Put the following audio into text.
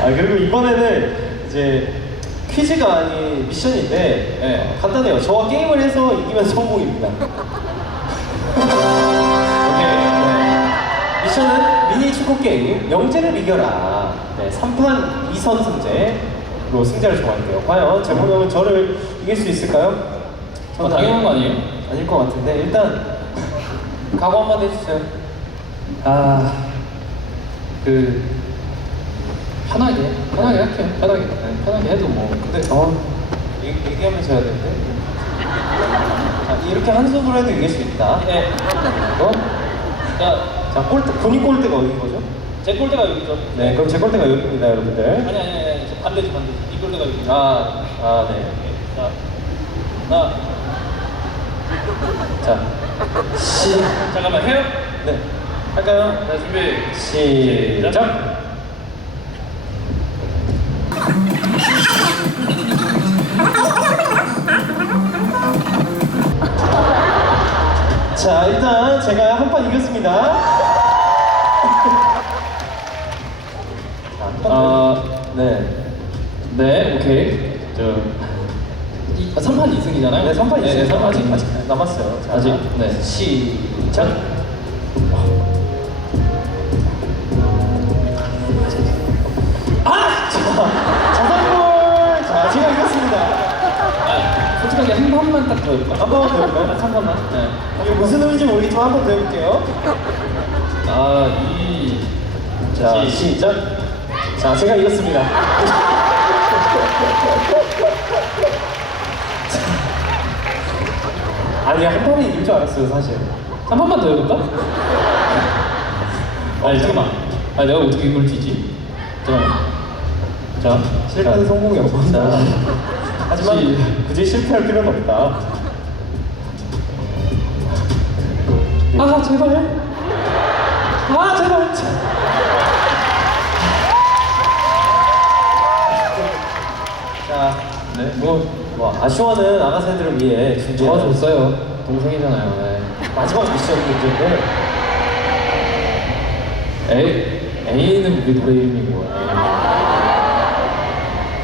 아 그리고 이번에는 이제 퀴즈가 아닌 미션인데 예, 간단해요. 저와 게임을 해서 이기면 성공입니다. 오케이. 네. 미션은 미니 축구 게임 영재를 이겨라. 네, 3판 2선 승제로 승자를 정할게요. 과연 재범이 형은 저를 이길 수 있을까요? 어, 당연한 거 아니에요? 아닐 것 같은데 일단 각오 한번 해주세요. 아, 그 편하게, 편하게 할게요. 편하게, 네, 편하게 해도 뭐. 근데 어 얘기, 얘기하면서 해야 되는데 자, 이렇게 한 손으로 해도 이길 수 있다 예. 어? 자, 자 골대 본인 골대가 어딘 거죠? 제 꼴대가 여기죠. 네 그럼 제 골대가 여기입니다 여러분들 아니 아니 아니, 아니 저 반대지 반대지. 이 꼴대가 여기. 아, 아아네 자, 하나. 자 시, 잠깐만 해요. 네 할까요? 자 준비. 시작 자 일단 제가 한 판 이겼습니다 아, 네. 네, 오케이. 저 이, 3판 2승이잖아요. 네, 3판 네, 3판 아직, 2승. 아직 남았어요. 자, 아직? 네. 시작. 아, 솔직하게 한 번만 딱 더 해볼까? 한 번만 더 해볼까요? 딱한 번만. 네. 이게 무슨 의미인지 모르겠지만 한번 더 해볼게요. 아, 이. 자, 시- 시작. 자, 제가 이겼습니다. 아니, 한 번에 이길 줄 알았어요, 사실. 한 번만 더 해볼까? 아니, 잠깐만. 아, 내가 어떻게 이걸 지지? 잠깐만. 자, 실패는 성공이 없습니다. 자, 하지만 시- 굳이 실패할 필요는 없다. 아, 제발. 아, 제발. 자, 네, 뭐, 뭐 아쉬워하는 아가새들을 위해 준비한 도와줬어요. 동생이잖아요. 네. 마지막 미션 문제인데 A, A는 우리 노래 이름이고.